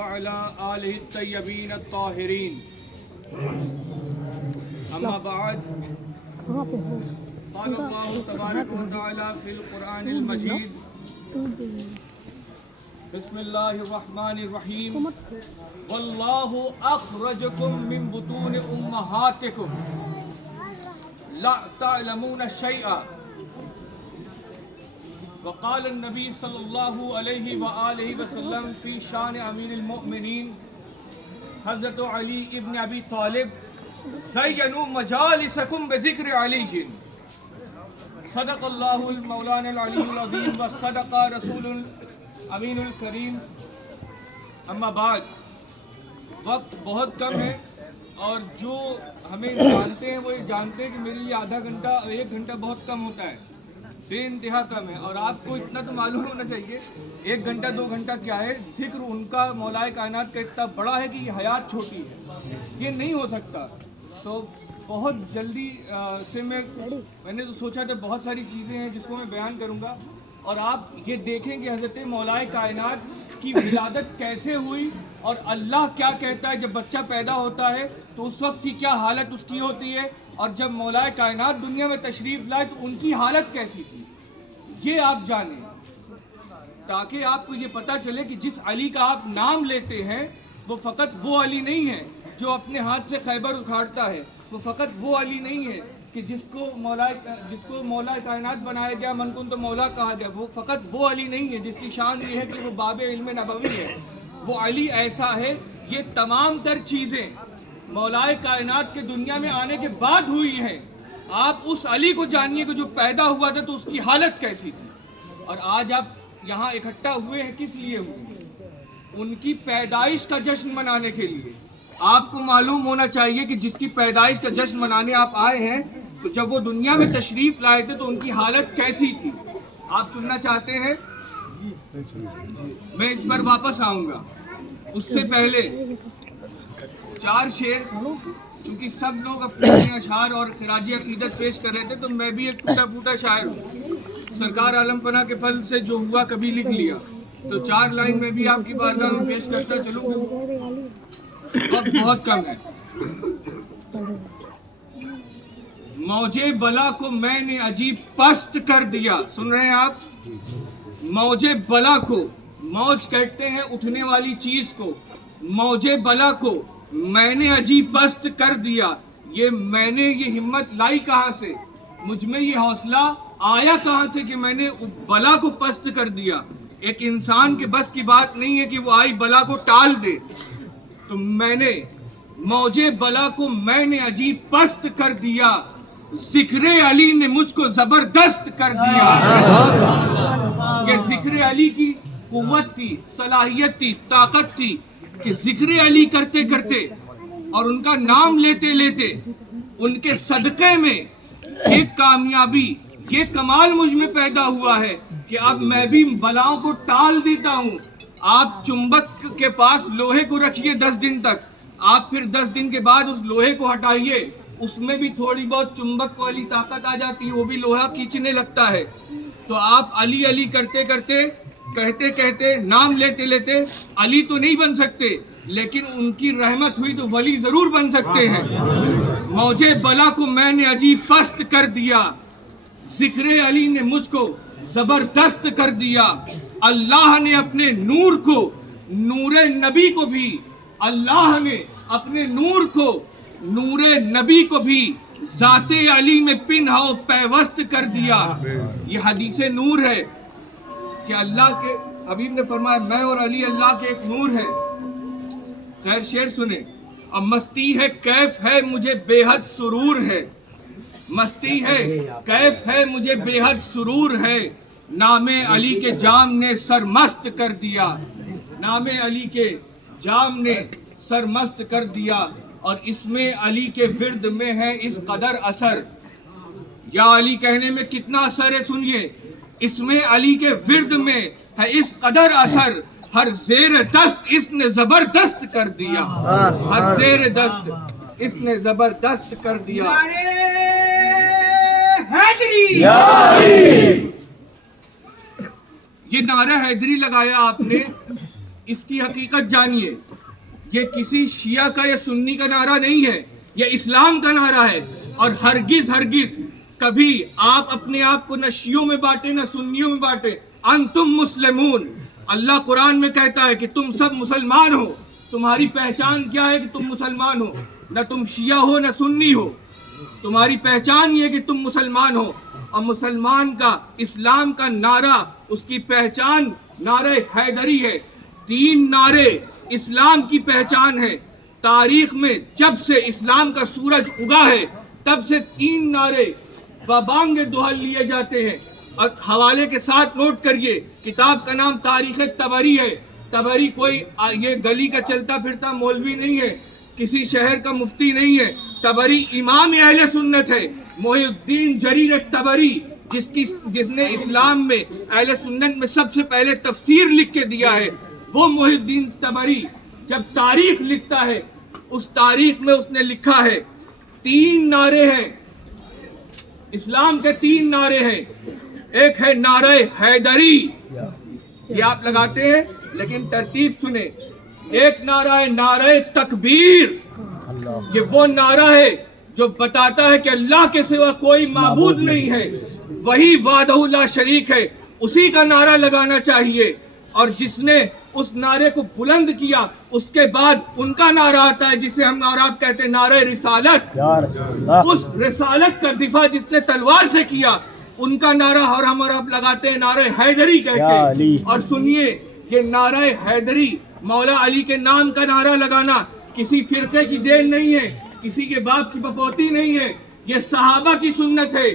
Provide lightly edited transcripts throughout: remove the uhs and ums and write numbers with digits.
وعلى آله الطيبين الطاهرين أما بعد قال الله تبارك وتعالى في القرآن المجيد بسم الله الرحمن الرحيم والله أخرجكم من بطون أمهاتكم لا تعلمون شيئا وقال النبي صلى الله عليه وآله وسلم في شان أمير المؤمنين حضرت علی ابن ابی طالب زینوا مجالسکم بذکر علی صدق اللہ المولانا العلی العظیم وصدق رسول الامین الکریم. اما بعد وقت بہت کم ہے اور جو ہمیں جانتے ہیں وہ یہ جانتے ہیں کہ میرے لیے آدھا گھنٹہ 1 گھنٹہ بہت کم ہوتا ہے, بے انتہا کم ہے. اور آپ کو اتنا تو معلوم ہونا چاہیے 1 گھنٹہ 2 گھنٹہ کیا ہے, ذکر ان کا مولائے کائنات کا اتنا بڑا ہے کہ یہ حیات چھوٹی ہے, یہ نہیں ہو سکتا. تو بہت جلدی سے میں نے تو سوچا تھا بہت ساری چیزیں ہیں جس کو میں بیان کروں گا, اور آپ یہ دیکھیں کہ حضرت مولائے کائنات کی ولادت کیسے ہوئی اور اللہ کیا کہتا ہے جب بچہ پیدا ہوتا ہے تو اس وقت کی کیا حالت اس کی ہوتی ہے, اور جب مولائے کائنات دنیا میں تشریف لائے تو ان کی حالت کیسی تھی, یہ آپ جانیں تاکہ آپ کو یہ پتہ چلے کہ جس علی کا آپ نام لیتے ہیں وہ فقط وہ علی نہیں ہے جو اپنے ہاتھ سے خیبر اکھاڑتا ہے, وہ فقط وہ علی نہیں ہے کہ جس کو مولا کائنات بنایا گیا, من کن تو مولا کہا گیا, وہ فقط وہ علی نہیں ہے جس کی شان یہ ہے کہ وہ باب علم نبوی ہے. وہ علی ایسا ہے, یہ تمام تر چیزیں مولائے کائنات کے دنیا میں آنے کے بعد ہوئی ہیں. آپ اس علی کو جانیے کہ جو پیدا ہوا تھا تو اس کی حالت کیسی تھی. اور آج آپ یہاں اکٹھا ہوئے ہیں کس لیے ہوئے ہیں؟ ان کی پیدائش کا جشن منانے کے لیے. آپ کو معلوم ہونا چاہیے کہ جس کی پیدائش کا جشن منانے آپ آئے ہیں تو جب وہ دنیا میں تشریف لائے تھے تو ان کی حالت کیسی تھی, آپ سننا چاہتے ہیں؟ میں اس پر واپس آؤں گا. اس سے پہلے 4 شعر, چونکہ سب لوگ اپنے اشعار اور خراج عقیدت پیش کر رہے تھے تو میں بھی ایک ٹوٹا پھوٹا شاعر ہوں. سرکار عالم پناہ کے فضل سے جو ہوا کبھی لکھ لیا, تو 4 لائن میں بھی آپ کی بارگاہ میں پیش کرتا چلوں گا, وقت بہت کم ہے. موج بلا کو میں نے عجیب پست کر دیا. سن رہے ہیں آپ؟ موج بلا کو, موج کہتے ہیں اٹھنے والی چیز کو, موج بلا کو میں نے عجیب پست کر دیا. میں نے یہ ہمت لائی کہاں سے, مجھ میں یہ حوصلہ آیا کہاں سے کہ میں نے بلا کو پست کر دیا. ایک انسان کے بس کی بات نہیں ہے کہ وہ آئی بلا کو ٹال دے. تو میں نے موج بلا کو میں نے عجیب پست کر دیا, ذکر علی نے مجھ کو زبردست کر دیا. کہ ذکر علی کی قوت تھی, صلاحیت تھی, طاقت تھی کہ ذکر علی کرتے کرتے اور ان کا نام لیتے لیتے ان کے صدقے میں ایک کامیابی, یہ کمال مجھ میں پیدا ہوا ہے کہ اب میں بھی بلاؤں کو ٹال دیتا ہوں. آپ چمبک کے پاس لوہے کو رکھیے 10 دن تک, آپ پھر 10 دن کے بعد اس لوہے کو ہٹائیے, اس میں بھی تھوڑی بہت چمبک والی طاقت آ جاتی ہے, وہ بھی لوہا کھینچنے لگتا ہے. تو آپ علی علی کرتے کرتے کہتے کہتے نام لیتے لیتے علی تو نہیں بن سکتے, لیکن ان کی رحمت ہوئی تو ولی ضرور بن سکتے ہیں. موج بلا کو میں نے عجیب پست کر دیا, ذکر علی نے مجھ کو زبردست کر دیا. اللہ نے اپنے نور کو, نور نبی کو بھی, اللہ نے اپنے نور کو, نور نبی کو بھی ذات علی میں پنہا و پیوست کر دیا. یہ حدیث نور ہے کہ اللہ کے حبیب نے فرمایا میں اور علی اللہ کے ایک نور ہے. خیر شعر سنیں. اب مستی ہے کیف ہے مجھے بے حد سرور ہے, مستی ہے کیف ہے مجھے بے حد سرور ہے, نام علی کے جام نے سرمست کر دیا. نام علی کے جام نے سرمست کر دیا. اور اس میں علی کے ورد میں ہے اس قدر اثر, یا علی کہنے میں کتنا اثر ہے سنیے. اس میں علی کے ورد میں ہے اس قدر اثر, ہر زیر دست اس نے زبردست کر دیا. ہر زیر دست اس نے زبردست کر دیا. یہ نعرہ حیدری لگایا آپ نے, اس کی حقیقت جانیے، یہ کسی شیعہ کا یا سنی کا نعرہ نہیں ہے، یہ اسلام کا نعرہ ہے، اور ہرگز کبھی آپ اپنے آپ کو نہ شیعوں میں بانٹے نہ سنیوں میں بانٹے. انتم مسلمون، اللہ قرآن میں کہتا ہے کہ تم سب مسلمان ہو. تمہاری پہچان کیا ہے کہ تم مسلمان ہو؟ نہ تم شیعہ ہو نہ سنی ہو، تمہاری پہچان یہ کہ تم مسلمان ہو. اور مسلمان کا، اسلام کا نعرہ، اس کی پہچان نعرہ حیدری ہے. 3 نعرے اسلام کی پہچان ہے. تاریخ میں جب سے اسلام کا سورج اگا ہے تب سے 3 نعرے ببانگ دوہل لیے جاتے ہیں. اور حوالے کے ساتھ نوٹ کریے، کتاب کا نام تاریخ طبری ہے. طبری کوئی یہ گلی کا چلتا پھرتا مولوی نہیں ہے، کسی شہر کا مفتی نہیں ہے. طبری امام اہل سنت ہے، محی الدین جریر طبری، جس نے اسلام میں اہل سنت میں سب سے پہلے تفسیر لکھ کے دیا ہے. وہ محی الدین طبری جب تاریخ لکھتا ہے، اس تاریخ میں اس نے لکھا ہے 3 نعرے ہیں اسلام کے. 3 نعرے ہیں. ایک ہے نعرہ حیدری، یہ آپ لگاتے ہیں لیکن ترتیب سنیں. ایک نعرہ ہے نعرہ تکبیر، یہ وہ نعرہ ہے جو بتاتا ہے کہ اللہ کے سوا کوئی معبود نہیں ہے، وہی وحدہ لا شریک ہے، اسی کا نعرہ لگانا چاہیے. اور جس نے اس نعرے کو بلند کیا، اس کے بعد ان کا نعرہ آتا ہے جسے ہم اور آپ کہتے ہیں نعرہ رسالت. اس رسالت کا دفاع جس نے تلوار سے کیا، ان کا نعرہ اور ہم اور آپ لگاتے ہیں نعرہ حیدری کہہ کے. اور سنیے، یہ نعرہ حیدری مولا علی کے نام کا نعرہ لگانا کسی فرقے کی دین نہیں ہے، کسی کے باپ کی بپوتی نہیں ہے، یہ صحابہ کی سنت ہے.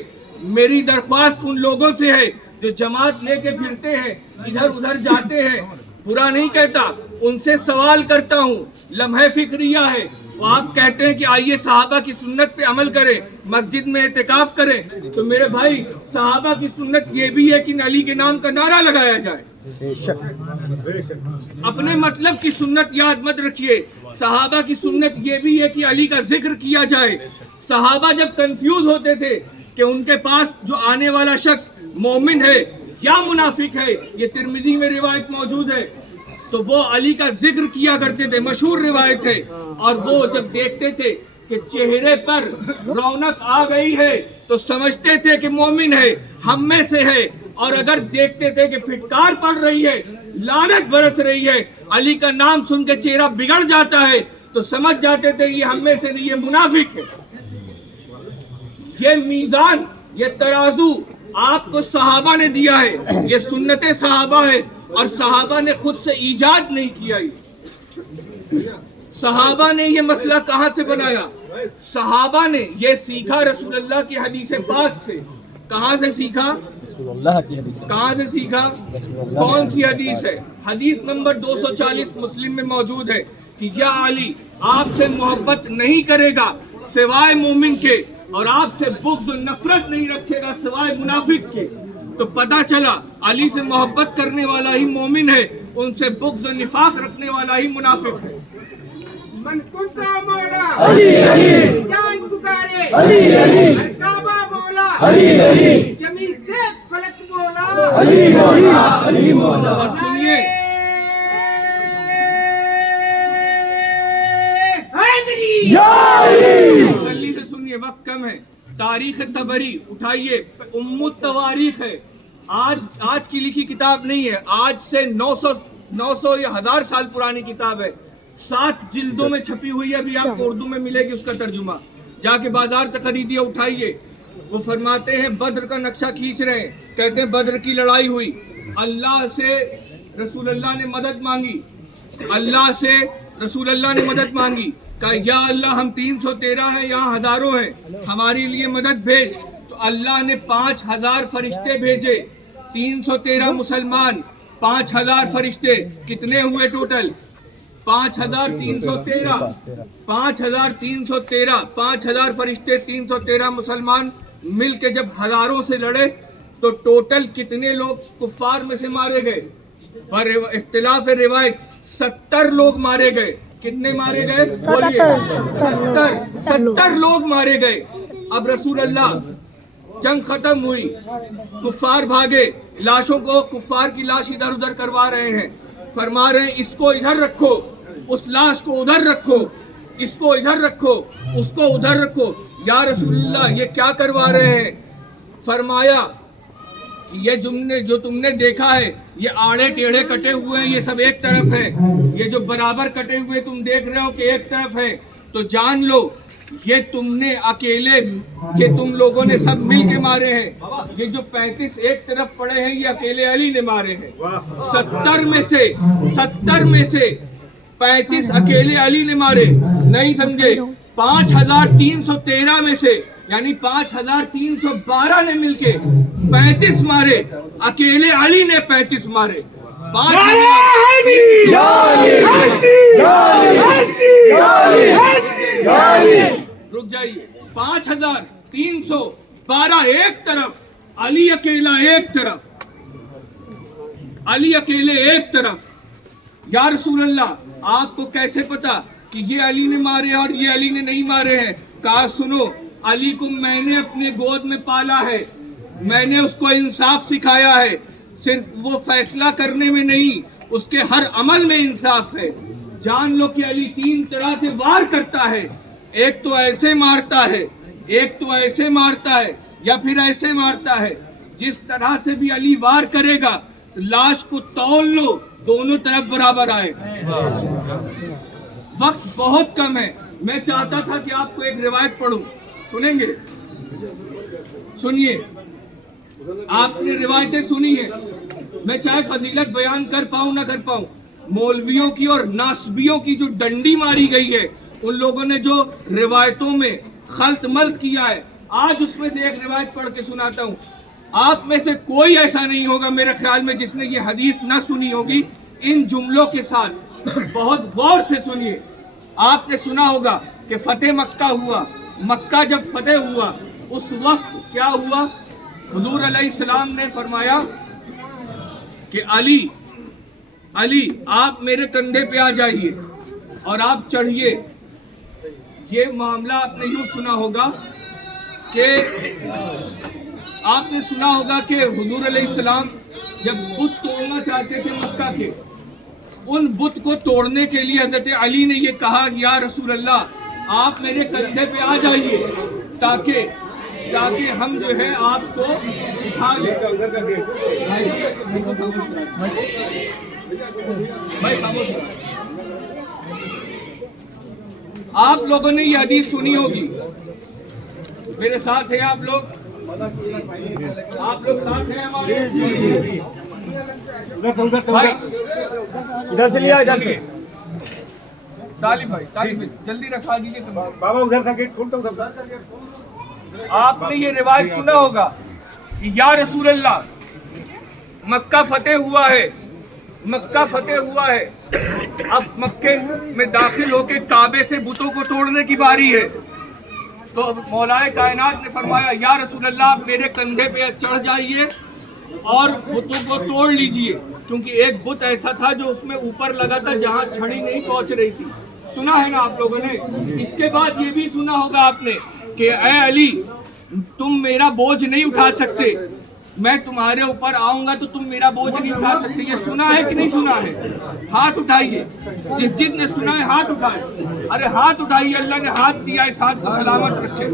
میری درخواست ان لوگوں سے ہے جو جماعت لے کے پھرتے ہیں، ادھر ادھر جاتے ہیں، برا نہیں کہتا، ان سے سوال کرتا ہوں، لمحہ فکریہ ہے. وہ آپ کہتے ہیں کہ آئیے صحابہ کی سنت پہ عمل کریں، مسجد میں اعتکاف کریں، تو میرے بھائی صحابہ کی سنت یہ بھی ہے کہ علی کے نام کا نعرہ لگایا جائے. اپنے مطلب کی سنت یاد مت رکھیے، صحابہ کی سنت یہ بھی ہے کہ علی کا ذکر کیا جائے. صحابہ جب کنفیوز ہوتے تھے کہ ان کے پاس جو آنے والا شخص مومن ہے یا منافق ہے، یہ ترمذی میں روایت موجود ہے، تو وہ علی کا ذکر کیا کرتے تھے، مشہور روایت ہے. اور وہ جب دیکھتے تھے کہ چہرے پر رونق آ گئی ہے تو سمجھتے تھے کہ مومن ہے، ہم میں سے ہے. اور اگر دیکھتے تھے کہ پھٹکار پڑ رہی ہے، لعنت برس رہی ہے، علی کا نام سن کے چہرہ بگڑ جاتا ہے، تو سمجھ جاتے تھے یہ ہم میں سے نہیں، یہ منافق ہے. یہ میزان، یہ ترازو آپ کو صحابہ نے دیا ہے، یہ سنت صحابہ ہے، اور صحابہ نے خود سے ایجاد نہیں کیا. صحابہ نے یہ مسئلہ کہاں سے بنایا؟ صحابہ نے یہ سیکھا رسول اللہ کی حدیث پاک سے. کہاں سے سیکھا؟ کہاں سے سیکھا؟ کون سی حدیث ہے؟ حدیث نمبر 240 مسلم میں موجود ہے کہ یا علی، آپ سے محبت نہیں کرے گا سوائے مومن کے، اور آپ سے بغض و نفرت نہیں رکھے گا سوائے منافق کے. تو پتہ چلا علی سے محبت کرنے والا ہی مومن ہے، ان سے بغض و نفاق رکھنے والا ہی منافق ہے. من کنتا مولا علی علی، جان پکارے علی علی، کعبہ مولا علی علی، جمی سے فلک مولا علی مولا علی مولا. اور سنیے، جلدی سے سنیے، وقت کم ہے. تاریخ طبری اٹھائیے، ام التواریخ ہے، آج کی لکھی کتاب نہیں ہے، آج سے 900 یا 1000 سال پرانی کتاب ہے. 7 جلدوں میں چھپی ہوئی ہے، ابھی آپ کو اردو میں ملے گی اس کا ترجمہ، جا کے بازار سے خریدیے، اٹھائیے. وہ فرماتے ہیں بدر کا نقشہ کھینچ رہے ہیں، کہتے ہیں بدر کی لڑائی ہوئی، اللہ سے رسول اللہ نے مدد مانگی، اللہ سے رسول اللہ نے مدد مانگی، کہا یا اللہ ہم 313 ہیں، یہاں ہزاروں ہیں، ہمارے لیے مدد بھیج. تو اللہ نے 5000 فرشتے بھیجے. 313 مسلمان، 5000 فرشتے، کتنے ہوئے ٹوٹل؟ 5313. 5313، 5000 فرشتے، 313 مسلمان مل کے جب ہزاروں سے لڑے تو ٹوٹل کتنے لوگ کفار میں سے مارے گئے؟ پر اختلاف روایت 70 لوگ مارے گئے. کتنے مارے گئے؟ 70 لوگ مارے گئے. اب رسول اللہ، جنگ ختم ہوئی، کفار بھاگے، لاشوں کو، کفار کی لاش ادھر ادھر کروا رہے ہیں. फरमा रहे हैं इसको इधर रखो, उस लाश को उधर रखो, इसको इधर रखो, उसको उधर रखो। या रसूलुल्लाह ये क्या करवा रहे हैं? फरमाया कि ये जो तुमने देखा है ये आड़े टेढ़े कटे हुए हैं, ये सब एक तरफ है, ये जो बराबर कटे हुए तुम देख रहे हो कि एक तरफ है, तो जान लो ये तुमने अकेले, ये तुम लोगों ने सब मिल के मारे हैं। ये जो 35 एक तरफ पड़े हैं ये अकेले अली ने मारे हैं। 70 में से 35 अकेले अली ने मारे, नहीं समझे? 5313 में से यानी 5312 ने मिलके 35 मारे, अकेले अली ने 35 मारे। 5000 रुक जाइए, 5312 एक तरफ, अली अकेला एक तरफ, अली अकेले एक तरफ। या रसूल अल्लाह आपको कैसे पता कि ये अली ने मारे हैं और ये अली ने नहीं मारे हैं? कहा सुनो, अली को मैंने अपने गोद में पाला है, मैंने उसको इंसाफ सिखाया है, सिर्फ वो फैसला करने में नहीं, उसके हर अमल में इंसाफ है। जान लो कि अली 3 तरह से वार करता है, एक तो ऐसे मारता है, एक तो ऐसे मारता है, या फिर ऐसे मारता है। जिस तरह से भी अली वार करेगा लाश को तौल लो, दोनों तरफ बराबर आए। वक्त बहुत कम है, मैं चाहता था कि आपको एक रिवायत पढ़ूं, सुनेंगे? सुनिए, आपने रिवायतें सुनी है, मैं चाहे फजीलत बयान कर पाऊं ना कर पाऊं, मौलवियों की और नासबियों की जो डंडी मारी गई है, उन लोगों ने जो रिवायतों में खल्त मल्त किया है, आज उसमें से एक रिवायत पढ़ के सुनाता हूँ। आप में से कोई ऐसा नहीं होगा मेरे ख्याल में जिसने ये हदीस ना सुनी होगी। इन जुमलों के साथ बहुत गौर से सुनिए। आपने सुना होगा कि फतेह मक्का हुआ, मक्का जब फतेह हुआ उस वक्त क्या हुआ? हुजूर अलैहिस्सलाम ने फरमाया कि अली आप मेरे कंधे पे आ जाइए और आप चढ़िए। ये मामला आपने यूँ सुना होगा कि हुजूर अलैहिस्सलाम जब बुत तोड़ना चाहते थे मक्का के, उन बुत को तोड़ने के लिए हजरत अली ने ये कहा या रसूल अल्लाह आप मेरे कंधे पे आ जाइए ताकि हम जो है आपको उठा ले। आप लोगों ने ये हदीस सुनी होगी, मेरे साथ हैं आप लोग साथ हैं हमारे? भाई इधर से लिया, इधर से तालिब भाई, जल्दी रखा दीजिए बाबा, उधर का गेट खोलता हूं। आपने ये रिवायत सुना होगा कि या रसूल अल्लाह मक्का फतेह हुआ है, अब मक्के में दाखिल होके काबे से बुतों को तोड़ने की बारी है। तो मौलाए कायनात ने फरमाया या रसूल अल्लाह आप मेरे कंधे पे चढ़ जाइए और बुतों को तोड़ लीजिए, क्योंकि एक बुत ऐसा था जो उसमें ऊपर लगा था जहाँ छड़ी नहीं पहुँच रही थी। सुना है ना आप लोगों ने? इसके बाद ये भी सुना होगा आपने कि ऐ अली तुम मेरा बोझ नहीं उठा सकते, मैं तुम्हारे ऊपर आऊंगा तो तुम मेरा बोझ नहीं उठा सकते। ये सुना है कि नहीं सुना है? हाथ उठाइए, जिसने सुना है हाथ उठाए। अरे हाथ उठाइए, अल्लाह ने हाथ दिया है, हाथ को सलामत रखे,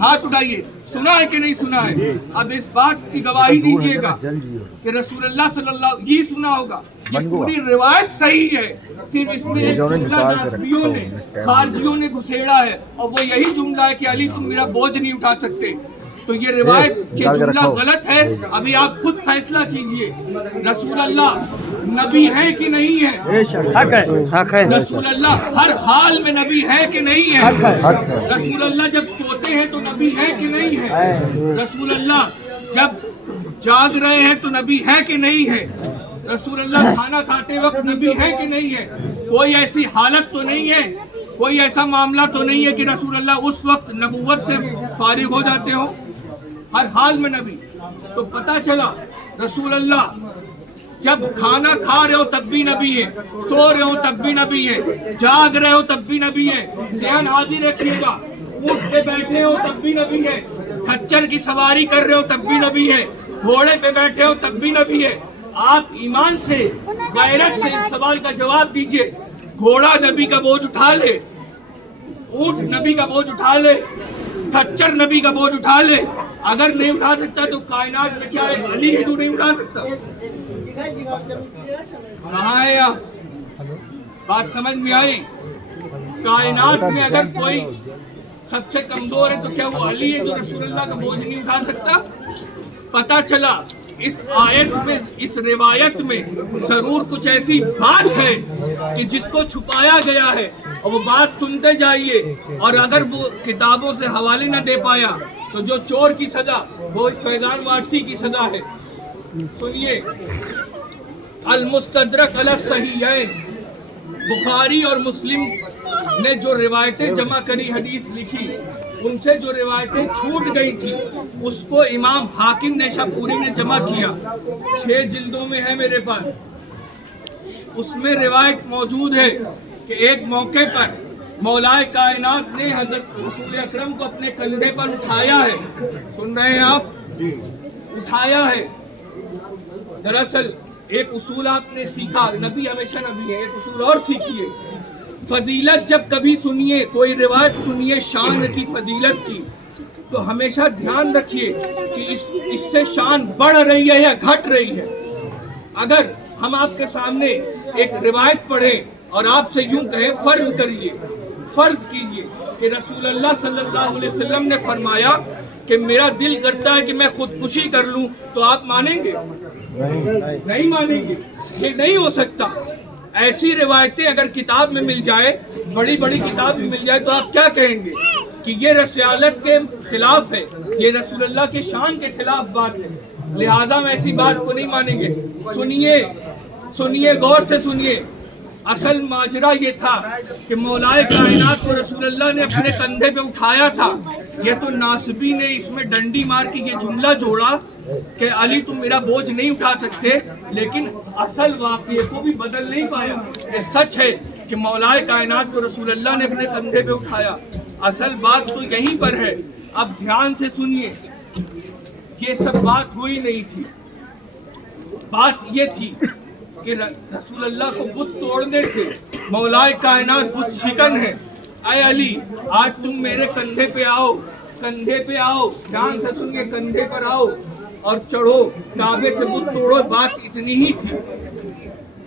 हाथ उठाइए। सुना है कि नहीं सुना है? अब इस बात की गवाही दीजिएगा कि रसूलुल्लाह सल्लल्लाहु, ये सुना होगा, ये पूरी रिवायत सही है, सिर्फ इसमें एक जुमला नासबियों ने, खारजियों ने घुसेड़ा है, और वो यही जुमला है कि अली तुम मेरा बोझ नहीं उठा सकते। तो ये रिवायत के जुमला गलत है। अभी आप खुद फैसला कीजिए, रसूल अल्लाह नबी है कि नहीं है? हक है। रसूल अल्लाह हर हाल में नबी है कि नहीं है? रसूल अल्लाह जब सोते हैं तो नबी है कि नहीं है? रसूल अल्लाह जब जाग रहे हैं तो नबी है कि नहीं है? रसूल अल्लाह खाना खाते वक्त नबी है कि नहीं है? कोई ऐसी हालत तो नहीं है, कोई ऐसा मामला तो नहीं है कि रसूल अल्लाह उस वक्त नबूवत से फारिग हो जाते हो? हर हाल में नबी। तो पता चला रसूल अल्लाह जब खाना खा रहे हो तब भी नबी है, सो रहे हो तब भी नबी है, जाग रहे हो तब भी नबी है, ज़हन हाजिर रखिएगा, ऊँट पे बैठे हो तब भी नबी है, खच्चर की सवारी कर रहे हो तब भी नबी है, घोड़े पे बैठे हो तब भी नबी है, आप ईमान से, गैरत से इस सवाल का जवाब दीजिए। घोड़ा नबी का बोझ उठा ले, ऊंट नबी का बोझ उठा ले, खच्चर नबी का बोझ उठा ले, अगर नहीं उठा सकता तो कायनात में क्या है, अली है जो नहीं उठा सकता? कहाँ है आप? बात समझ में आई? कायनात में अगर कोई सबसे कमजोर है तो क्या वो अली है जो रसूलुल्लाह का बोझ नहीं उठा सकता? पता चला इस आयत में, इस रिवायत में जरूर कुछ ऐसी बात है कि जिसको छुपाया गया है, और वो बात सुनते जाइए। और अगर वो किताबों से हवाले न दे पाया तो जो चोर की सजा वो इस फैजान वारसी की सजा है। सुनिए, अल मुस्तदरक अला सहीहैन, बुखारी और मुस्लिम ने जो रिवायतें जमा करी, हदीस लिखी, उनसे जो रिवायतें छूट गई थी उसको इमाम हाकिम नेशापुरी ने जमा किया। 6 जिल्दों में है मेरे पास। उसमें रिवायत मौजूद है कि एक मौके पर मौलाए कायनात ने हजरत रसूल अकरम को अपने कंधे पर उठाया है। सुन रहे हैं आप? उठाया है। दरअसल एक उसूल आपने सीखा, नबी हमेशा नबी है, एक उसूल और सीखिए। फजीलत जब कभी सुनिए, कोई रिवायत सुनिए शान की, फजीलत की, तो हमेशा ध्यान रखिए कि इससे शान बढ़ रही है या घट रही है। अगर हम आपके सामने एक रिवायत पढ़ें और आपसे यूं कहें, फर्ज करिए, फर्ज कीजिए कि रसूलुल्लाह सल्लल्लाहु अलैहि वसल्लम ने फरमाया कि मेरा दिल करता है कि मैं खुदकुशी कर लूं, तो आप मानेंगे? नहीं मानेंगे। ये नहीं हो सकता। ऐसी रिवायतें अगर किताब में मिल जाए, बड़ी बड़ी किताब में मिल जाए, तो आप क्या कहेंगे कि ये रसालत के खिलाफ है, ये रसूलुल्लाह के शान के खिलाफ बात है, लिहाजा हम ऐसी बात को नहीं मानेंगे। सुनिए, सुनिए, गौर से सुनिए। असल माजरा ये था कि मौलाए कायनात को रसूलुल्लाह ने अपने कंधे पे उठाया था। ये तो नासबी ने इसमें डंडी मार के ये जुमला जोड़ा कि अली तुम मेरा बोझ नहीं उठा सकते, लेकिन असल वाक़ये को भी बदल नहीं पाया। ये सच है कि मौलाए कायनात को रसूलुल्लाह ने अपने कंधे पे उठाया। असल बात तो यहीं पर है। अब ध्यान से सुनिए, ये सब बात हुई नहीं थी। बात ये थी कि रसूलुल्लाह को बुत तोड़ने से मौलाए कायनात बुत शिकन है। ऐ अली, आज तुम मेरे कंधे पे आओ, कंधे पे आओ, ध्यान से सुनिए, कंधे पर आओ और चढ़ो, काबे से बुत तोड़ो। बात इतनी ही थी।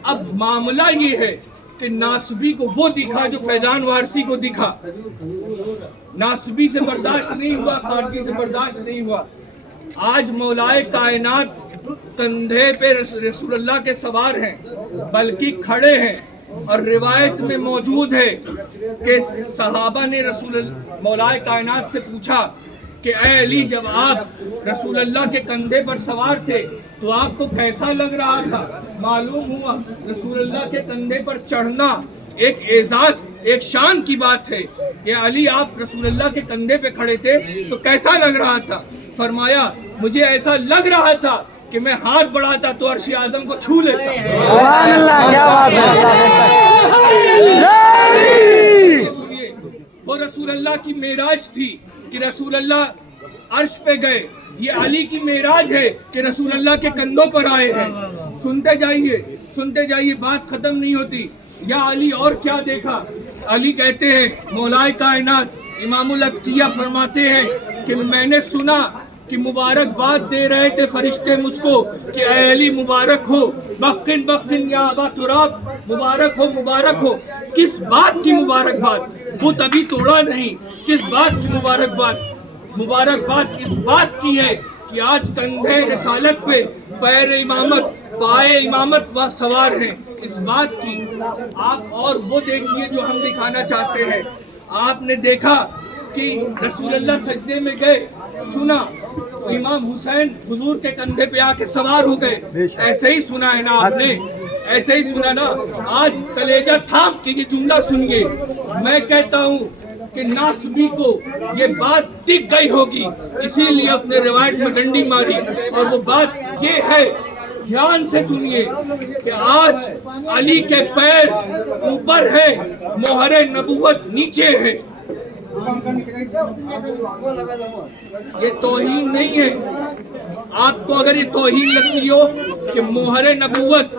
अब मामला ये है कि नासबी को वो दिखा जो फैजान वारसी को दिखा। नासबी से बर्दाश्त नहीं हुआ, खारजी से बर्दाश्त नहीं हुआ। आज मौलाए कायनात कंधे पे रसूलुल्लाह के सवार हैं, बल्कि खड़े हैं। और रिवायत में मौजूद है कि सहाबा ने मौलाए कायनात से पूछा कि ऐ अली, जब आप रसूलुल्लाह के कंधे पर सवार थे तो आपको कैसा लग रहा था? मालूम हुआ रसूलुल्लाह के कंधे पर चढ़ना एक एजाज, एक शान की बात है। कि अली, आप रसूलुल्लाह के कंधे पे खड़े थे तो कैसा लग रहा था? फरमाया, मुझे ऐसा लग रहा था कि मैं हाथ बढ़ाता तो अर्श आज़म को छू लेता। सुभान अल्लाह, क्या बात है। वो रसूलुल्लाह की मेराज थी कि रसूलुल्लाह अर्श पे गए। ये अली की मेराज है कि रसूलुल्लाह के कंधों पर आए हैं। सुनते जाइए, सुनते जाइए, बात खत्म नहीं होती। या अली, और क्या देखा? अली कहते हैं, मौलाए कायनात इमामुल अत्किया फरमाते हैं कि मैंने सुना कि मुबारकबाद दे रहे थे फरिश्ते मुझको कि ऐ अली मुबारक हो, बख्तिन बख्तिन या अबा तुराब, मुबारक हो, मुबारक हो। किस बात की मुबारकबाद? वो तभी तोड़ा नहीं। किस बात की मुबारकबाद? मुबारकबाद इस बात की है कि आज कंधे रसालत पे पैर इमामत, पाए इमामत व सवार हैं। इस बात की आप और वो देखिए जो हम दिखाना चाहते हैं। आपने देखा कि रसूलुल्लाह सजदे में गए, सुना इमाम हुसैन हुजूर के कंधे पे आके सवार हो गए। ऐसे ही सुना है ना आपने? ऐसे ही सुना ना? आज कलेजा थाम के ये जुमला सुनिए। मैं कहता हूँ कि नासबी को ये बात दिख गई होगी, इसीलिए अपने रिवायत में डंडी मारी। और वो बात ये है, ध्यान से सुनिए, कि आज अली के पैर ऊपर है, मोहरे नबुवत नीचे है। ये तौहीन नहीं है। आपको अगर ये तौहीन लगती हो कि मोहरे नबूवत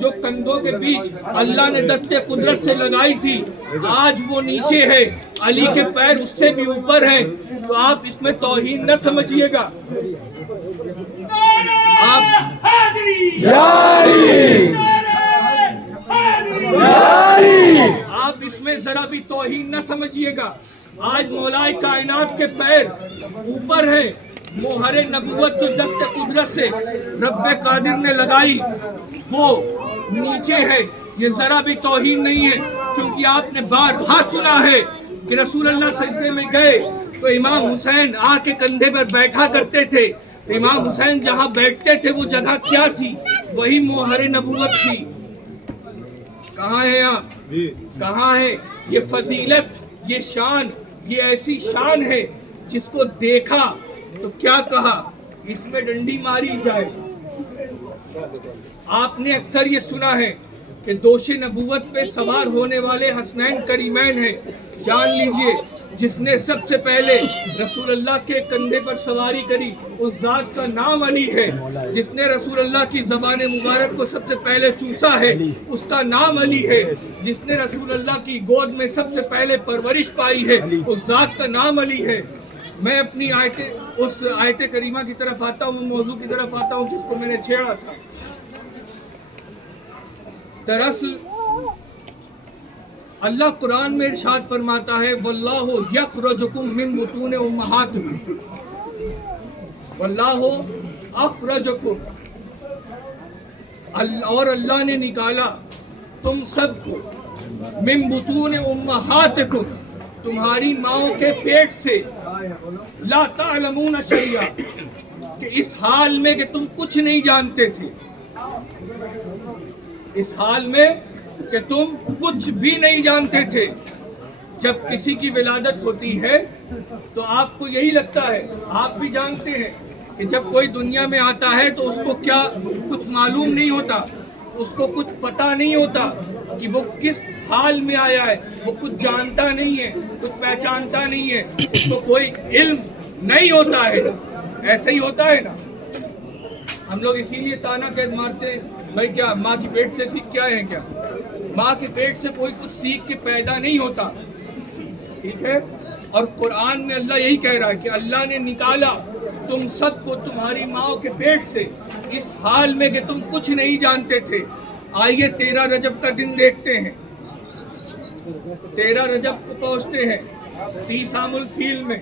जो कंधों के बीच अल्लाह ने दस्ते कुदरत से लगाई थी आज वो नीचे है, अली के पैर उससे भी ऊपर हैं, तो आप इसमें तौहीन न समझिएगा। आप आप इसमें जरा भी तौहीन न समझिएगा। आज मौलाए कायनात के पैर ऊपर है, मोहरे नबूवत जो दस्ते कुदरत से रब्बे कादिर ने लगाई वो नीचे है। ये जरा भी तौहीन नहीं है, क्योंकि आपने बारहा सुना है कि रसूल अल्लाह सजदे में गए तो इमाम हुसैन आके कंधे पर बैठा करते थे। इमाम हुसैन जहाँ बैठते थे वो जगह क्या थी? वही मोहरे नबूवत थी। कहाँ है आप? कहाँ है ये फजीलत, ये शान? ये ऐसी शान है जिसको देखा तो क्या कहा, इसमें डंडी मारी जाए। आपने अक्सर ये सुना है कि दोषे नबूवत पे सवार होने वाले हसनैन करीमैन हैं। जान लीजिए, जिसने सबसे पहले रसूल अल्लाह के कंधे पर सवारी करी उस जात का नाम अली है। जिसने रसूल अल्लाह की ज़बान मुबारक को सबसे पहले चूसा है उसका नाम अली है। जिसने रसूल अल्लाह की गोद में सबसे पहले परवरिश पाई है उस जात का नाम अली है। मैं अपनी उस आयत करीमा की तरफ आता हूँ, मौजू की तरफ आता हूँ जिसको मैंने छेड़ा था। दरअसल अल्लाह कुरान में इरशाद फरमाता है, वल्लाहु यखरजुकुम मिन बुतून उम्महातिकुम, वल्लाहु अखरजकुम, और अल्लाह ने निकाला तुम सबको मिन बुतून उम्महातिकुम, तुम्हारी माओ के पेट से, ला तालमून शैया, कि इस हाल में कि तुम कुछ नहीं जानते थे, इस हाल में कि तुम कुछ भी नहीं जानते थे। जब किसी की विलादत होती है तो आपको यही लगता है, आप भी जानते हैं कि जब कोई दुनिया में आता है तो उसको क्या कुछ मालूम नहीं होता, उसको कुछ पता नहीं होता कि वो किस हाल में आया है, वो कुछ जानता नहीं है, कुछ पहचानता नहीं है, उसको कोई इल्म नहीं होता है। ऐसे ही होता है ना। हम लोग इसीलिए ताना कैद मारते हैं, भाई क्या माँ की पेट से सीख के आए हैं क्या? माँ के पेट से कोई कुछ सीख के पैदा नहीं होता, ठीक है। और कुरान में अल्लाह यही कह रहा है कि अल्लाह ने निकाला तुम सबको तुम्हारी माँ के पेट से इस हाल में कि तुम कुछ नहीं जानते थे। आइए 13 रजब का दिन देखते हैं। 13 रजब को पहुँचते हैं, सीसामुल फील में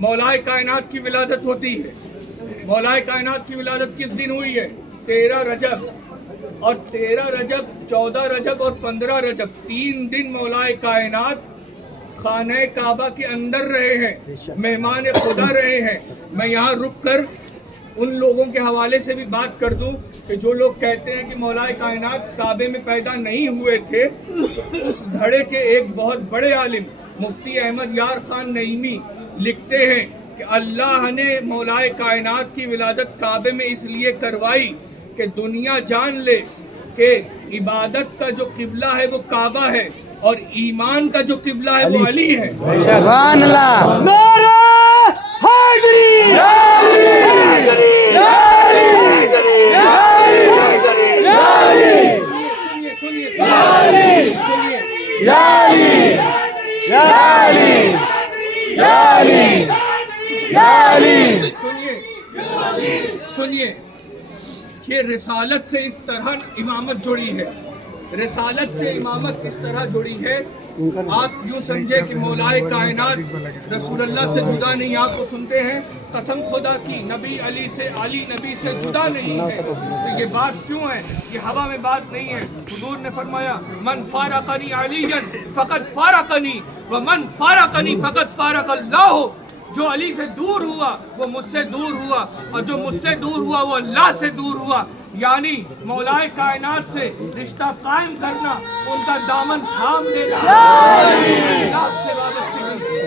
मौलाए कायनात की विलादत होती है। मौलाए कायनात की विलादत किस दिन हुई है? 13 रजब। और 13 रजब, 14 रजब और 15 रजब 3 दिन मौलाए कायनात खाने काबा के अंदर रहे हैं, मेहमान खुदा रहे हैं। मैं यहाँ रुक कर उन लोगों के हवाले से भी बात कर दूं कि जो लोग कहते हैं कि मौलाए कायनात काबे में पैदा नहीं हुए थे, उस धड़े के एक बहुत बड़े आलिम मुफ्ती अहमद यार खान नईमी लिखते हैं कि अल्लाह ने मौलाए कायनात की विलादत काबे में इसलिए करवाई कि दुनिया जान ले कि इबादत का जो किबला है वो काबा है और ईमान का जो किबला है वो अली है। सुभान अल्लाह। नारा हैदरी, सुनिए, ये रिसालत से इस तरह इमामत जुड़ी है, रिसालत से इमामत इस तरह जुड़ी है। आप यूँ समझे कि मौलाए कायनात रसूल अल्लाह से जुदा नहीं। आप तो सुनते हैं कसम खुदा की नबी अली से, अली नबी से जुदा नहीं है। तो ये बात क्यों है? ये हवा में बात नहीं है। हुजूर ने फरमाया मन फारकनी अलीयन फकत फारकनी व मन फारकनी फकत फारक अल्लाह। जो अली से दूर हुआ वो मुझसे दूर हुआ, और जो मुझसे दूर हुआ वो अल्लाह से दूर हुआ। यानी मौलाए कायनात से रिश्ता कायम करना, उनका दामन थाम लेना, अल्लाह से वाबस्तगी।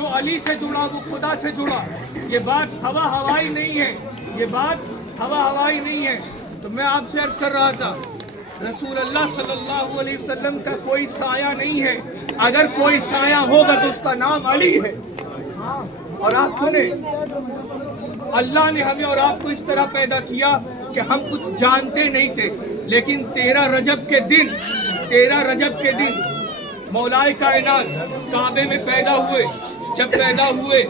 जो अली से जुड़ा वो खुदा से जुड़ा। ये बात हवा हवाई नहीं है, ये बात हवा हवाई नहीं है। तो मैं आपसे अर्ज कर रहा था, रसूल अल्लाह सल्लल्लाहु अलैहि वसल्लम का कोई साया नहीं है, अगर कोई साया होगा तो उसका नाम अली है। और आप सुने, अल्लाह ने हमें और आपको इस तरह पैदा किया कि हम कुछ जानते नहीं थे, लेकिन 13 रजब के दिन मौलाए कायनात काबे में पैदा हुए। जब पैदा हुए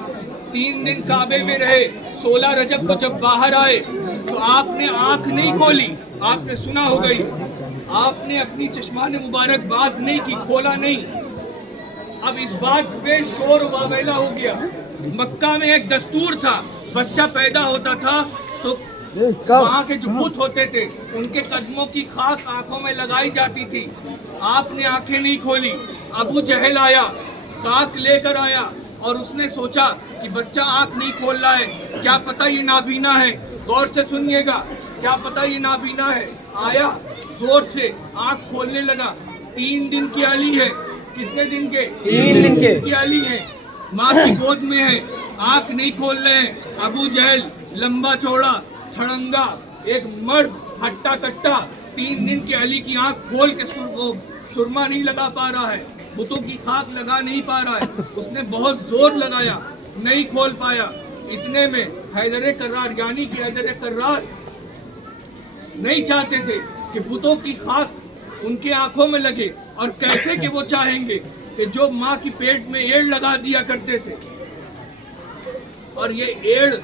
3 दिन काबे में रहे, 16 रजब को जब बाहर आए तो आपने आंख नहीं खोली। आपने सुना हो गई, आपने अपनी चश्मान मुबारक बाज नहीं की, खोला नहीं। अब इस बात पे शोर वावेला हो गया। मक्का में एक दस्तूर था, बच्चा पैदा होता था तो वहाँ के जो बुत होते थे उनके कदमों की खाक आंखों में लगाई जाती थी। आपने आंखें नहीं खोली। अबू जहल आया, खाक लेकर आया और उसने सोचा कि बच्चा आंख नहीं खोल रहा है, क्या पता ये नाबीना है। गौर से सुनिएगा, क्या पता ये नाबीना है। आया, जोर से आंख खोलने लगा। 3 दिन की अली है। कितने दिन के? 3 दिन की अली है, माँ की गोद में है, आंख नहीं खोल रहे हैं। अबू जहल लंबा चौड़ा खड़ंगा एक मर्द, हट्टा कट्टा, 3 दिन की अली की आंख खोल के सुरमा नहीं लगा पा रहा है, बुतों की खाक लगा नहीं पा रहा है। उसने बहुत जोर लगाया, नहीं खोल पाया। इतने में हैदर कर्रार, यानी कि हैदर कर्रार नहीं चाहते थे कि बुतों की खाक उनके आंखों में लगे, और कैसे कि वो चाहेंगे कि जो माँ की पेट में एड़ लगा दिया करते थे। और ये एड़,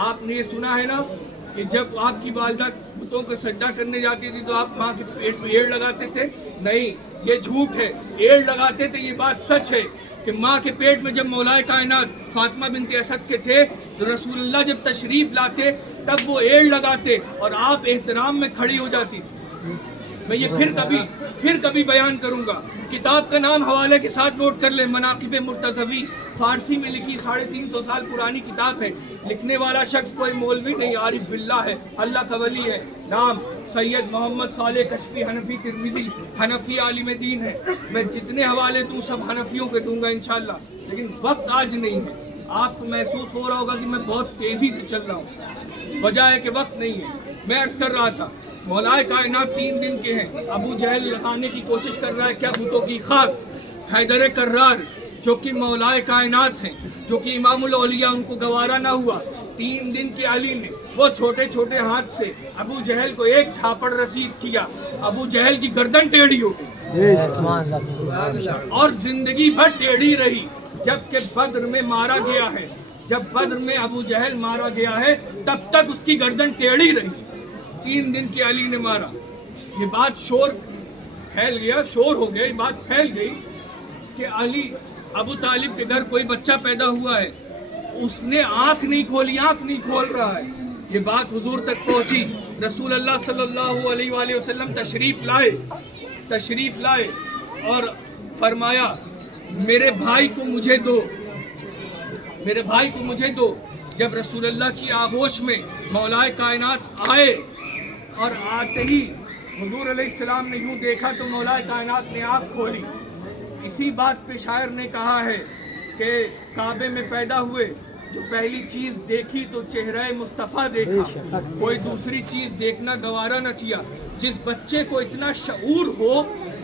आपने ये सुना है ना कि जब आपकी वालिदा बुतों को सजदा करने जाती थी तो आप माँ के पेट में एड़ लगाते थे? नहीं, ये झूठ है। एड़ लगाते थे, ये बात सच है कि माँ के पेट में जब मौलाए कायनात फातिमा बिनते असद के थे तो रसूलुल्लाह जब तशरीफ लाते तब वो एड़ लगाते और आप एहतराम में खड़ी हो जाती थी। मैं ये फिर कभी बयान करूंगा। किताब का नाम हवाले के साथ नोट कर ले, मनाकिब मुर्तज़वी, फारसी में लिखी, 350 साल पुरानी किताब है। लिखने वाला शख्स कोई मौलवी नहीं, आरिफ बिल्ला है, अल्लाह का वली है। नाम सैयद मोहम्मद साले कश्फी हनफी तिरमिज़ी, हनफी आलिम दीन है। मैं जितने हवाले दूँ सब हनफियों के दूंगा इंशाल्लाह, लेकिन वक्त आज नहीं है। आपको महसूस हो रहा होगा कि मैं बहुत तेज़ी से चल रहा हूँ, वजह है कि वक्त नहीं है। मैं अर्ज़ कर रहा था, मौलाए कायनात 3 दिन के हैं। अबू जहल लगाने की कोशिश कर रहा है क्या? बुतों की खाक। हैदर कर्रार जो कि मौलाए कायनात हैं, जो कि इमामुल औलिया, उनको गवारा ना हुआ। 3 दिन की अली ने वो छोटे छोटे हाथ से अबू जहल को एक झापड़ रसीद किया। अबू जहल की गर्दन टेढ़ी हो गई और जिंदगी भर टेढ़ी रही, जबकि बद्र में मारा गया है। जब बद्र में अबू जहल मारा गया है तब तक उसकी गर्दन टेढ़ी रही। 3 दिन की अली ने मारा। ये बात शोर फैल गया, शोर हो गया, ये बात फैल गई कि अली अबू तालिब के घर कोई बच्चा पैदा हुआ है, उसने आंख नहीं खोली, आंख नहीं खोल रहा है। ये बात हुजूर तक पहुंची। रसूल अल्लाह सल्लल्लाहु अलैहि वसल्लम तशरीफ लाए और फरमाया, मेरे भाई को मुझे दो, मेरे भाई को मुझे दो। जब रसूलुल्लाह की आगोश में मौलाए कायनात आए और आते ही हुजूर अलैहिस्सलाम ने यूँ देखा तो मौलाए कायनात ने आँख खोली। इसी बात पे शायर ने कहा है कि काबे में पैदा हुए, जो पहली चीज़ देखी तो चेहरा मुस्तफ़ा देखा, कोई दूसरी चीज़ देखना गवारा न किया। जिस बच्चे को इतना शऊर हो,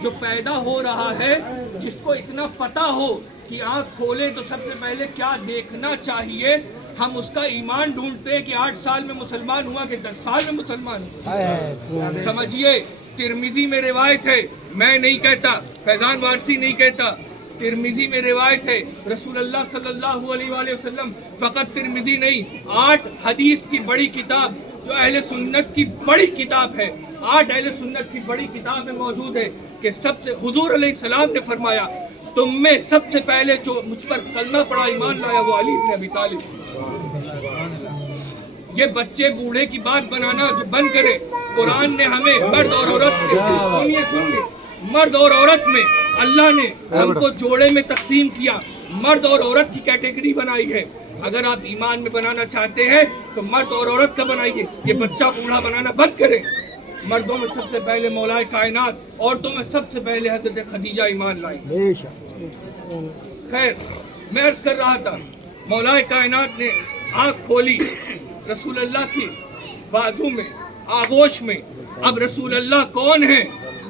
जो पैदा हो रहा है, जिसको इतना पता हो कि आँख खोले तो सबसे पहले क्या देखना चाहिए, हम उसका ईमान ढूंढते हैं कि 8 साल में मुसलमान हुआ कि 10 साल में मुसलमान हुआ। समझिए, तिरमिज़ी में रिवायत है, मैं नहीं कहता, फैज़ान वारसी नहीं कहता, तिरमिज़ी में रिवायत है। रसूलुल्लाह सल्लल्लाहु अलैहि वसल्लम फ़कत तिरमिज़ी नहीं, 8 हदीस की बड़ी किताब, जो अहले सुन्नत की बड़ी किताब है, 8 अहले सुन्नत की बड़ी किताब में मौजूद है कि सबसे हुजूर अलैहिस्सलाम ने फरमाया, तुम में सबसे पहले जो मुझ पर कलमा पड़ा, ईमान लाया, वो अली इब्न अबी तालिब। ये बच्चे बूढ़े की बात बनाना जो बंद करे। कुरान ने हमें मर्द और औरत में, सुनिए, मर्द और औरत में अल्लाह ने हमको जोड़े में तकसीम किया, मर्द और औरत की कैटेगरी बनाई है। अगर आप ईमान में बनाना चाहते हैं तो मर्द और औरत का बनाइए, ये बच्चा बूढ़ा बनाना बंद करें। मर्दों में सबसे पहले मौलाए कायनात, औरतों में सबसे पहले हज़रत खदीजा ईमान लाई। खैर, मैं अर्ज कर रहा था, मौलाए कायनात ने आँख खोली रसूल अल्लाह की बाजू में, आगोश में। अब रसूल अल्लाह कौन है?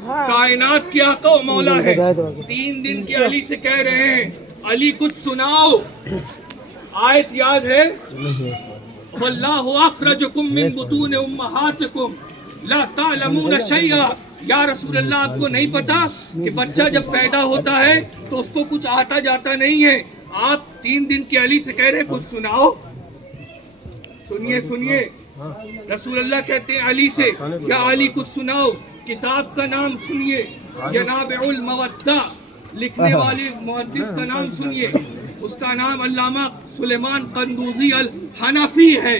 कायनात के आका व मौला है। 3 दिन के अली से कह रहे हैं, अली कुछ सुनाओ। आयत याद है, वल्लाहु अखरजकुम मिन बुतून उम्महातिकुम ला तालमून शैआ। या रसूल अल्लाह, आपको नहीं पता कि बच्चा जब पैदा होता है तो उसको कुछ आता जाता नहीं है। आप 3 दिन के अली से कह रहे हैं कुछ सुनाओ। सुनिए सुनिए, रसूल अल्लाह कहते हैं अली से, या अली कुछ सुनाओ। किताब का नाम सुनिए, जनाब उल मवद्दा, लिखने वाले मुहद्दिस का नाम सुनिए, उसका नाम अल्लामा सुलेमान कंदूजी अल हनफी है,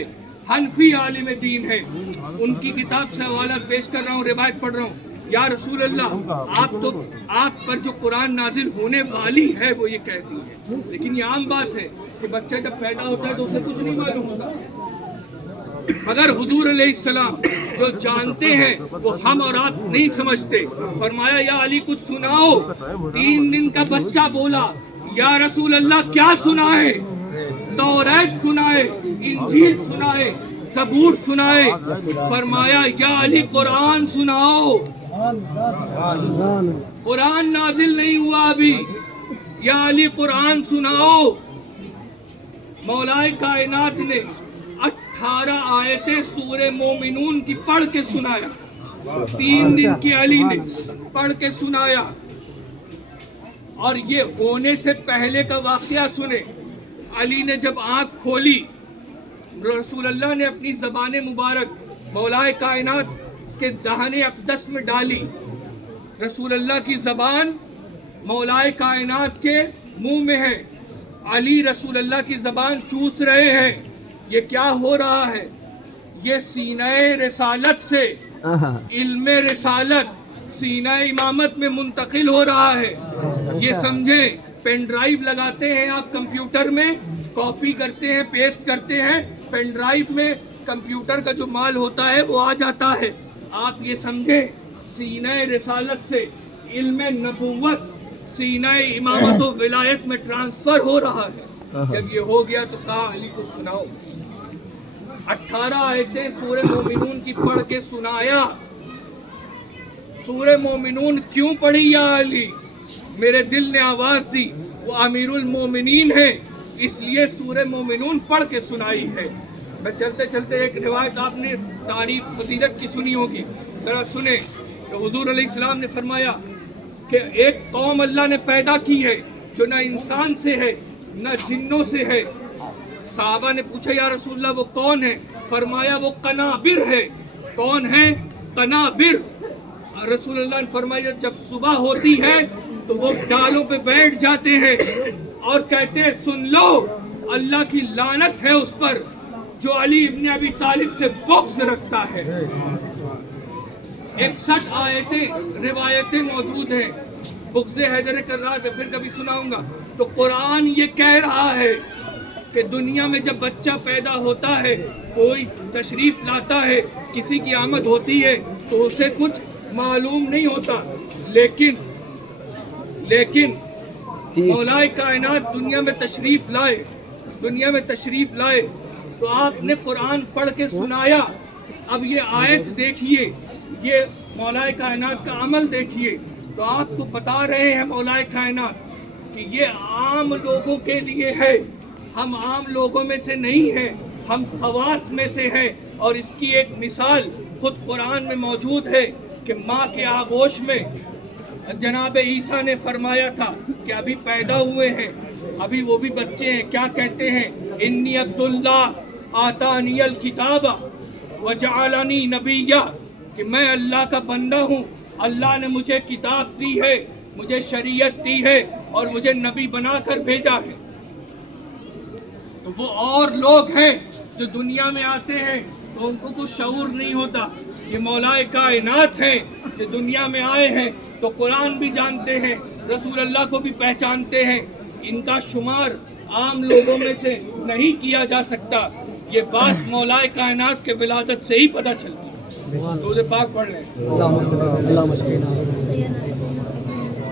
हनफी आलिम दीन है। उनकी किताब से हवाला पेश कर रहा हूँ, रिवायत पढ़ रहा हूँ। या रसूल अल्लाह, आप पर जो कुरान नाजिल होने वाली है वो ये कहती है, लेकिन ये आम बात है कि बच्चा जब पैदा होता है तो उसे कुछ नहीं मालूम होता, मगर हुजूर अलैहिस्सलाम जो जानते हैं वो हम और आप नहीं समझते। फरमाया, या अली कुछ सुनाओ। 3 दिन का बच्चा बोला, या रसूल अल्लाह क्या सुनाए? तौरात सुनाए, इंजील सुनाए, ज़बूर सुनाए। फरमाया, या अली कुरान सुनाओ। कुरान नाजिल नहीं हुआ अभी, या अली कुरान सुनाओ। मौलाए कायनात ने 18 आयतें सूरे मोमिनून की पढ़ के सुनाया। 3 दिन के अली ने पढ़ के सुनाया। और ये होने से पहले का वाकया सुने। अली ने जब आंख खोली, रसूल अल्लाह ने अपनी ज़बान मुबारक मौलाए कायनात के दाहिने अक़दस में डाली। रसूल अल्लाह की ज़बान मौलाए कायनात के मुंह में है। अली रसूल अल्लाह की ज़बान चूस रहे हैं। ये क्या हो रहा है? ये सीने रिसालत से इल्मे रिसालत सीना इमामत में मुंतकिल हो रहा है। ये समझें, पेन ड्राइव लगाते हैं आप कंप्यूटर में, कॉपी करते हैं, पेस्ट करते हैं, पेन ड्राइव में कंप्यूटर का जो माल होता है वो आ जाता है। आप ये समझें, सीना रिसालत से इल्मे नबुव्वत सीना इमामत व विलायत में ट्रांसफर हो रहा है। जब ये हो गया तो कहा, अली को सुनाओ। 18 आयतें सूरे मोमिनून की पढ़ के सुनाया। सूरे मोमिनून क्यों पढ़ी या अली? मेरे दिल ने आवाज दी, वो अमीरुल मोमिनीन है, इसलिए सूरे मोमिनून पढ़ के सुनाई है। मैं चलते चलते एक रिवायत आपने तारीफ फजीलत की सुनी होगी, जरा सुने। तो हुजूर अलैहिस्सलाम ने फरमाया कि एक कौम अल्लाह ने पैदा की है जो न इंसान से है न जिन्नों से है। साहबा ने पूछा, या रसूलल्लाह वो कौन है? फरमाया, वो कनाबिर है। कौन है? कनाबिर। रसूलल्लाह ने फरमाया, जब सुबह होती है तो वो डालों पे बैठ जाते हैं और कहते हैं, सुन लो, अल्लाह की लानत है उस पर जो अली इब्न अबी तालिब से बुग़्ज़ रखता है। 61 आयतें रिवायतें मौजूद हैं। बुग़्ज़ हैदर कर्रार से फिर कभी सुनाऊंगा। तो कुरान ये कह रहा है कि दुनिया में जब बच्चा पैदा होता है, कोई तशरीफ लाता है, किसी की आमद होती है तो उसे कुछ मालूम नहीं होता, लेकिन मौलाए कायनात दुनिया में तशरीफ लाए तो आपने कुरान पढ़ के सुनाया। अब ये आयत देखिए, ये मौलाए कायनात का अमल देखिए। तो आपको बता रहे हैं मौलाए कायनात कि ये आम लोगों के लिए है, हम आम लोगों में से नहीं हैं, हम खवास में से हैं। और इसकी एक मिसाल खुद कुरान में मौजूद है कि माँ के आगोश में जनाब ईसा ने फरमाया था कि अभी पैदा हुए हैं, अभी वो भी बच्चे हैं, क्या कहते हैं, इन्नी अब्दुल्लाह आतानियल किताबा वजअलनी नबिय्या, कि मैं अल्लाह का बंदा हूँ, अल्लाह ने मुझे किताब दी है, मुझे शरीयत दी है और मुझे नबी बनाकर भेजा है। तो वो और लोग हैं जो दुनिया में आते हैं तो उनको कुछ शऊर नहीं होता। ये मौलाए कायनात हैं जो दुनिया में आए हैं तो कुरान भी जानते हैं, रसूल अल्लाह को भी पहचानते हैं। इनका शुमार आम लोगों में से नहीं किया जा सकता। ये बात मौलाए कायनात के विलादत से ही पता चलती है। तो पाक पढ़ लें।